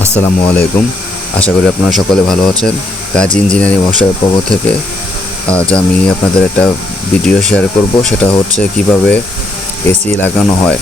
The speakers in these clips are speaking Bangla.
আসসালামু আলাইকুম। আশা করি আপনারা সকলে ভালো আছেন। কাজী ইঞ্জিনিয়ারিং ওয়ার্কশপের পক্ষ থেকে আজ আমি আপনাদের একটা ভিডিও শেয়ার করব। সেটা হচ্ছে কিভাবে এসি লাগানো হয়।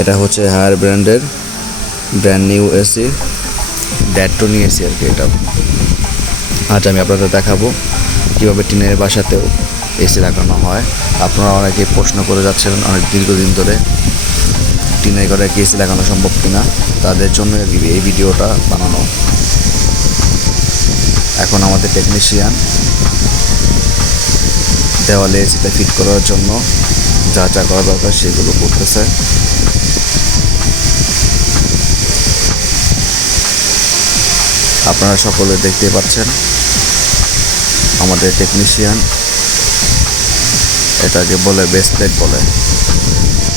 এটা হচ্ছে হায়ার ব্র্যান্ড নিউ এসি, ড্যাটটনি এসি আর কি। এটা আজ আমি আপনাদের দেখাবো কীভাবে টিনের বাসাতেও এসি লাগানো হয়। আপনারা অনেকেই প্রশ্ন করে যাচ্ছিলেন অনেক দীর্ঘদিন ধরে, টিনের ঘরে কি এসি লাগানো সম্ভব কিনা। তাদের জন্য এই ভিডিওটা বানানো। এখন আমাদের টেকনিশিয়ান দেওয়ালে এসিটা ফিট করার জন্য যা যা করা দরকার সেগুলো করতেছে। আপনারা সকলে দেখতে পাচ্ছেন আমাদের টেকনিশিয়ান এটাকে বলে বেস প্লেট বলে।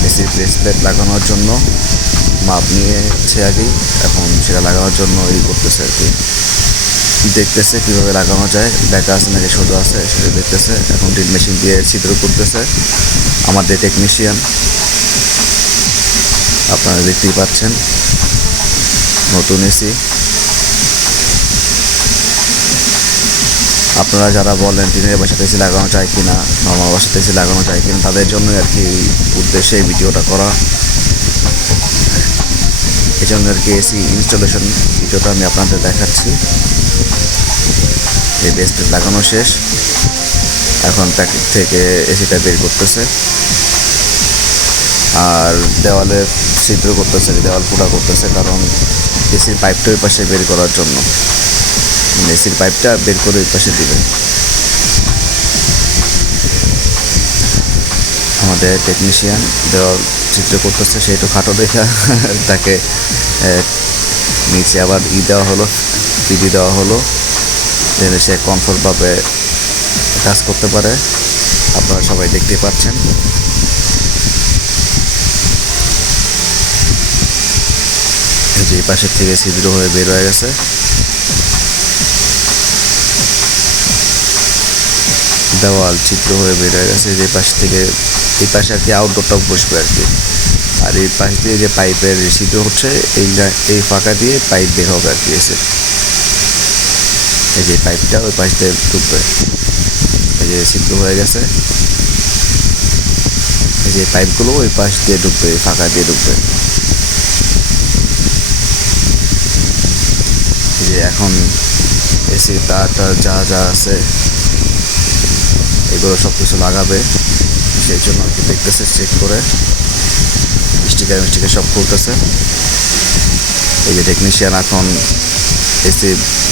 এসির বেস প্লেট লাগানোর জন্য মাপ নিয়েছে আগেই, এখন সেটা লাগানোর জন্য করতেছে আর কি। দেখতেছে কীভাবে লাগানো যায়, ব্যাকা আছে নাকি সোজা আছে সেটা দেখতেছে। এখন ড্রিল মেশিন দিয়ে ছিদ্র করতেছে আমাদের টেকনিশিয়ান। আপনারা দেখতেই পাচ্ছেন নতুন এসি। আপনারা যারা বলেন টিনের বাসাতে এসি লাগানো যায় কিনা, নর্মাল বাসাতে এসি লাগানো যায় কিনা, তাদের জন্যই আর কি উদ্দেশ্যে এই ভিডিওটা করা। এই জন্য আর কি এসি ইনস্টলেশন ভিডিওটা আমি আপনাদের দেখাচ্ছি। এই বেস প্লেট লাগানো শেষ, এখন প্যাকেট থেকে এসিটা বের করতেছে আর দেওয়ালে ছিদ্র করতেছে, দেওয়াল ফুটা করতেছে, কারণ এসির পাইপটা ওই পাশে বের করার জন্য। এসির পাইপটা বের করে ওই পাশে দিবে। আমাদের টেকনিশিয়ান দেওয়াল ছিদ্র করতেছে, সে একটু খাটো দেখা তাকে নিচে আবার দেওয়া হলো, পিডি দেওয়া হলো, যেন সে কমফোর্টভাবে কাজ করতে পারে। আপনারা সবাই দেখতে পাচ্ছেন। যে পাশের থেকে ছিদ্র হয়ে বের হয়ে গেছে। দেওয়াল ছিদ্র হয়ে বের হয়ে গেছে। যে পাশ থেকে এই পাশে আর কি আউটডোরটা বসবে আর কি। আর এই পাশ দিয়ে যে পাইপের ছিদ্র হচ্ছে, এই ফাঁকা দিয়ে পাইপ বের হবে আর কি এসে। এই যে পাইপটা ওই পাশ দিয়ে ঢুকবে, এই যে ছিদ্র হয়ে গেছে। এই যে পাইপগুলো ওই পাশ দিয়ে ঢুকবে, ফাঁকা দিয়ে ঢুকবে। এই যে এখন এসি তারটা যা যা আছে এগুলো সব কিছু লাগাবে, সেই জন্য আর কি দেখতেছে, চেক করে স্টিকার সব খুলতেছে। এই যে টেকনিশিয়ান এখন এসি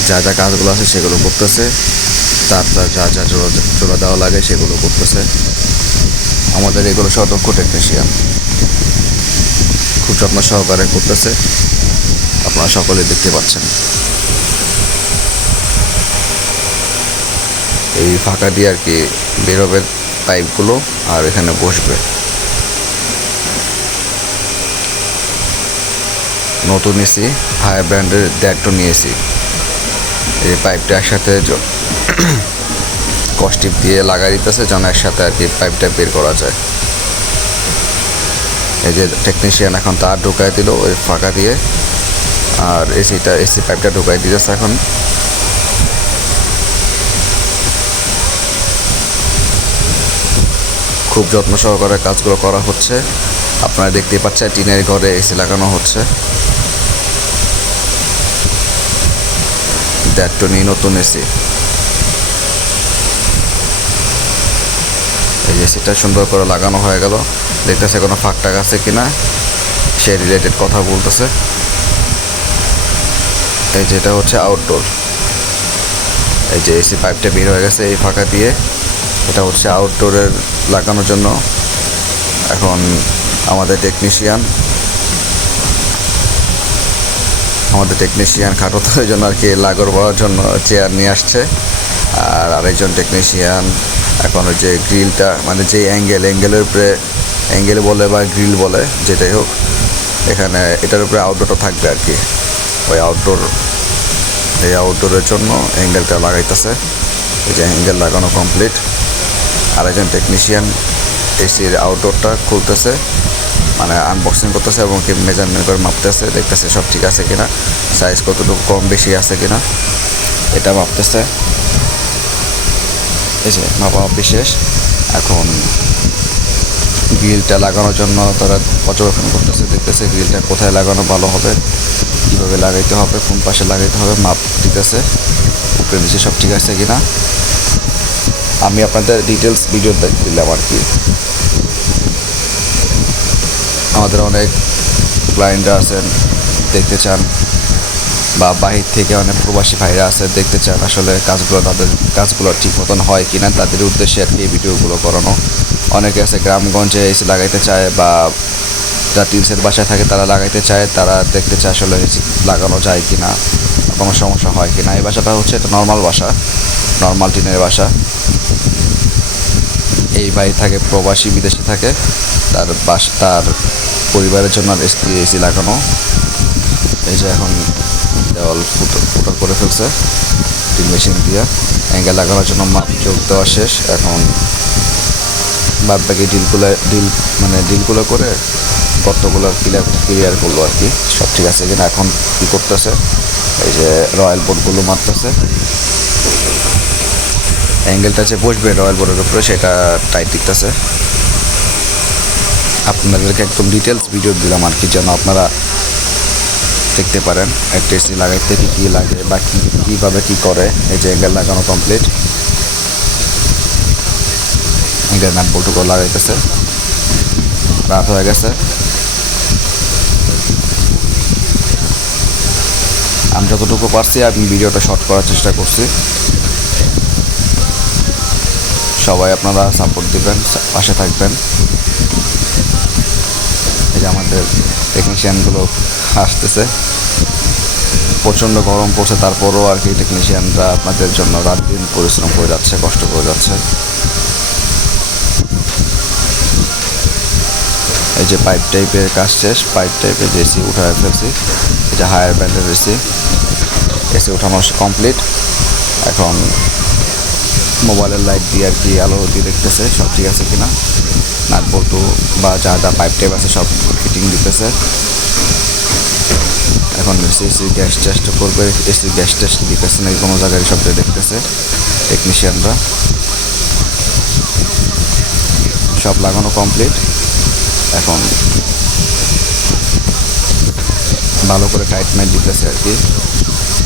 যা যা কাজগুলো আছে সেগুলো করতেছে, তারটা যা যা জোড়া দেওয়া লাগে সেগুলো করতেছে। আমাদের এগুলো সদক্ষ টেকনিশিয়ান খুব যত্ন সহকারে করতেছে, আপনারা সকলে দেখতে পাচ্ছেন। এই ফাঁকা দিয়ে আর কি বেরোবে পাইপগুলো আর এখানে বসবে। নতুন এসি হায়ার ব্র্যান্ডের ড্যাটটনি এসি। এই পাইপটা একসাথে কস্টিপ দিয়ে লাগাই দিতেছে যেন একসাথে আর কি পাইপটা বের করা যায়। এই যে টেকনিশিয়ান এখন তার ঢুকাই দিল ওই ফাঁকা দিয়ে, আর এসি পাইপটা ঢুকাই দিতেছে এখন। খুব যত্ন সহকারে কাজগুলো করা হচ্ছে। আপনারা দেখতেই পাচ্ছেন টিনের ঘরে এসি লাগানো হচ্ছে। ড্যাটটনি নতুন এসি। এই এসিটা সুন্দর করে লাগানো হয়ে গেল। দেখতেছে কোনো ফাঁক টাক আছে কিনা, সে রিলেটেড কথা বলতেছে। এই যেটা হচ্ছে আউটডোর। এই যে এসি পাইপটা বের হয়ে গেছে এই ফাঁকা দিয়ে, এটা হচ্ছে আউটডোরের লাগানোর জন্য। এখন আমাদের টেকনিশিয়ান খাটোতার জন্য আর কি লাগর পাওয়ার জন্য চেয়ার নিয়ে আসছে। আর আরেকজন টেকনিশিয়ান এখন ওই যে গ্রিলটা, মানে যে অ্যাঙ্গেলের উপরে, অ্যাঙ্গেল বলে বা গ্রিল বলে যেটাই হোক, এখানে এটার উপরে আউটডোরটা থাকবে আর কি। ওই আউটডোরের জন্য অ্যাঙ্গেলটা লাগাইতেছে। এই যে অ্যাঙ্গেল লাগানো কমপ্লিট। আরেকজন টেকনিশিয়ান এসির আউটডোরটা খুলতেছে। মানে আনবক্সিং করতেছে এবং কি মেজারমেন্ট করে মাপতেছে, দেখতেছে সব ঠিক আছে কিনা, সাইজ কতটুকু কম বেশি আছে কিনা এটা মাপতেছে। এই যে মাপামাপি শেষ। এখন গ্রিলটা লাগানোর জন্য তারা পর্যবেক্ষণ করতেছে, দেখতেছে গ্রিলটা কোথায় লাগানো ভালো হবে, কীভাবে লাগাইতে হবে, কোন পাশে লাগাইতে হবে, মাপ দিতেছে উপরে নিচে সব ঠিক আছে কিনা। আমি আপনাদের ডিটেলস ভিডিও দিলাম আর কি। আমাদের অনেক ক্লায়েন্টরা আছেন দেখতে চান, বা বাহির থেকে অনেক প্রবাসী ভাইরা আছে দেখতে চান আসলে কাজগুলো, তাদের কাজগুলো ঠিক মতন হয় কিনা, তাদের উদ্দেশ্যে আর কি এই ভিডিওগুলো করানো। অনেকে আছে গ্রামগঞ্জে এসে লাগাইতে চায়, বা যারা টিনসের বাসায় থাকে তারা লাগাইতে চায়, তারা দেখতে চায় আসলে লাগানো যায় কিনা, কোনো সমস্যা হয় কিনা। এই বাসাটা হচ্ছে এটা নর্মাল বাসা, নর্মাল টিনের বাসা। এই ভাই থাকে প্রবাসী, বিদেশে থাকে, তার পরিবারের জন্য এসি লাগানো। এই যে এখন দেওয়াল ফুটো করে ফেলছে ড্রিল মেশিন দিয়ে, অ্যাঙ্গেল লাগানোর জন্য মাপ যোগ দেওয়া শেষ। এখন বাদ বাকি ডিলগুলো করে গর্তগুলো ক্লিয়ার করলো আর কি, সব ঠিক আছে কিনা। এখন কী করতেছে, এই যে রয়্যাল বোর্ডগুলো মারতেছে, অ্যাঙ্গেলটা যে বসবে রয়্যাল বোর্ডের উপরে সেটা টাইট দিতেছে। আপনাদেরকে একদম ডিটেলস ভিডিও দিলাম আর কি, যেন আপনারা দেখতে পারেন একটা এসি লাগাইতে কী লাগে বা কীভাবে কী করে। এই যে অ্যাঙ্গেল লাগানো কমপ্লিট, অ্যাঙ্গেল নাট বল্টুকো লাগাইতেছে, রাত হয়ে গেছে। আমি যতটুকু পারছি আমি ভিডিওটা শর্ট করার চেষ্টা করছি। সবাই আপনারা সাপোর্ট দিবেন, পাশে থাকবেন। এই যে আমাদের টেকনিশিয়ানগুলো আসতেছে, প্রচণ্ড গরম পড়ছে, তারপরও আর কি টেকনিশিয়ানরা আপনাদের জন্য রাত দিন পরিশ্রম করে যাচ্ছে, কষ্ট করে যাচ্ছে। এই যে পাইপ টাইপের কাজ শেষ, পাইপ টাইপের যে এসি উঠায় ফেলছি, এটা হায়ার ব্যান্ডের এসি উঠানো কমপ্লিট। এখন মোবাইলের লাইট দিয়ে আর কি আলো দিয়ে দেখতেছে সব ঠিক আছে কিনা, নাট বল্টু বা যা যা পাইপ টাইপ আছে সব ফিটিং দিতেছে। এখন এসি গ্যাস টেস্ট করবে, এসি গ্যাস টেস্ট দিতেছে নাকি কোনো জায়গায়, সব দেখতেছে টেকনিশিয়ানরা। সব লাগানো কমপ্লিট। এখন ভালো করে টাইটমেন্ট দিতেছে আর কি।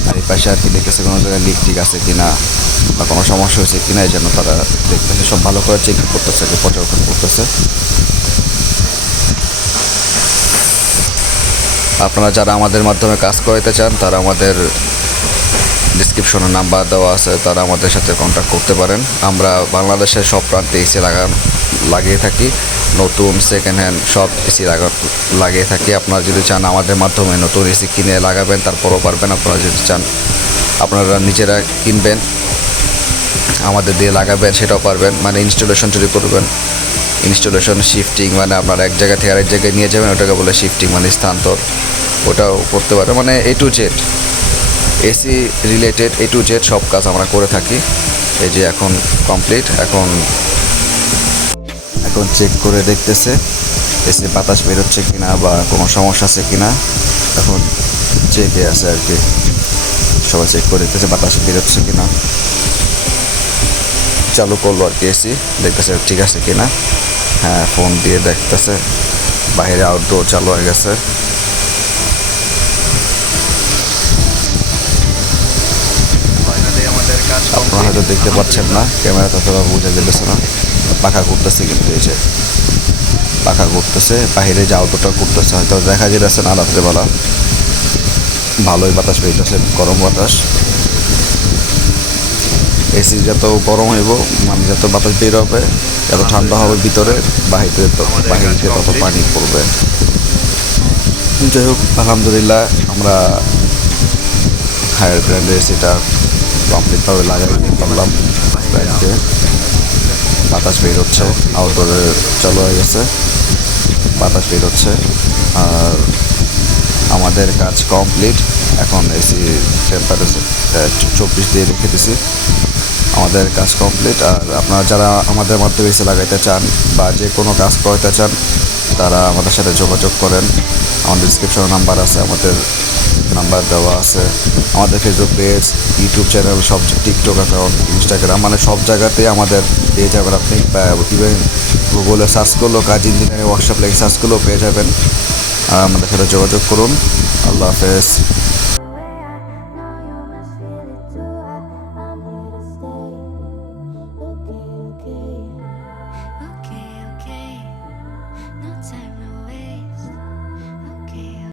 আর এই পাশে আর কি দেখতেছে কোনো জায়গায় লিক টিক আছে কিনা বা কোনো সমস্যা হয়েছে কিনা, এই জন্য তারা দেখতেছে, সব ভালো করে চেক করতেছে, পর্যবেক্ষণ করতেছে। আপনারা যারা আমাদের মাধ্যমে কাজ করাতে চান তারা আমাদের ডিসক্রিপশনে নাম্বার দেওয়া আছে, তারা আমাদের সাথে কন্ট্যাক্ট করতে পারেন। আমরা বাংলাদেশের সব প্রান্তে এসি লাগিয়ে থাকি, নতুন সেকেন্ড হ্যান্ড সব এসি লাগিয়ে থাকি। আপনারা যদি চান আমাদের মাধ্যমে নতুন এসি কিনে লাগাবেন তারপরও পারবেন। আপনারা যদি চান আপনারা নিজেরা কিনবেন আমাদের দিয়ে লাগাবেন সেটাও পারবেন। মানে ইনস্টলেশন যদি করবেন, ইনস্টলেশন শিফটিং মানে আপনার এক জায়গা থেকে আরেক জায়গায় নিয়ে যাবেন, ওটাকে বলে শিফটিং মানে স্থানান্তর, ওটাও করতে পারে। মানে A to Z AC related A to Z সব কাজ আমরা করে থাকি। এই যে এখন কমপ্লিট। এখন চেক করে দেখতেছে এসি বাতাস বেরোচ্ছে কিনা বা কোনো সমস্যা আছে কিনা। এখন চেকে আছে আর কি, সবাই চেক করে দেখতেছে বাতাস বেরোচ্ছে কিনা। চালু করলো আর কি এসি, দেখতেছে ঠিক আছে কিনা। হ্যাঁ, ফোন দিয়ে দেখতেছে, বাইরে আউটডোর চালু হয়ে গেছে। আপনারা হয়তো দেখতে পাচ্ছেন না, ক্যামেরা ততটা বোঝা যেতেছে না। পাখা ঘুরতেছে, কিন্তু এই যে পাখা ঘুরতেছে, বাইরে যে আউটডোরটা ঘুরতেছে, হয়তো দেখা যেতেছে না রাত্রেবেলা। ভালোই বাতাস বেরোতেছে, গরম বাতাস। এসি যত গরম হইব, মানে যত বাতাস বের হবে, যত ঠান্ডা হবে ভিতরে, বাহিরে তত পানি পড়বে। যাই হোক, আলহামদুলিল্লাহ আমরা হায়ার ব্র্যান্ডের এসিটা কমপ্লিটভাবে লাগাই পারলাম। ব্র্যান্ডকে বাতাস বের হচ্ছে, আউটডোরে চালু হয়ে গেছে, বাতাস বের হচ্ছে। আর আমাদের কাজ কমপ্লিট। এখন এসি টেম্পারেচার 24 দিয়ে রেখে দিছি। আমাদের কাজ কমপ্লিট। আর আপনারা যারা আমাদের মাধ্যমে এসি লাগাইতে চান বা যে কোনো কাজ করাতে চান তারা আমাদের সাথে যোগাযোগ করেন। আমাদের ডিসক্রিপশনে নাম্বার আছে, আমাদের নাম্বার দেওয়া আছে। আমাদের ফেসবুক পেজ, ইউটিউব চ্যানেল, সব টিকটক অ্যাকাউন্ট, ইনস্টাগ্রাম, মানে সব জায়গাতেই আমাদের পেয়ে যাবেন আপনি। ইভেন গুগলে সার্চ করলেও কাজ ইঞ্জিনিয়ারিং ওয়ার্কশপ লেগে সার্চ করলেও পেয়ে যাবেন। আর আমাদের সাথে যোগাযোগ করুন। আল্লাহ হাফেজ।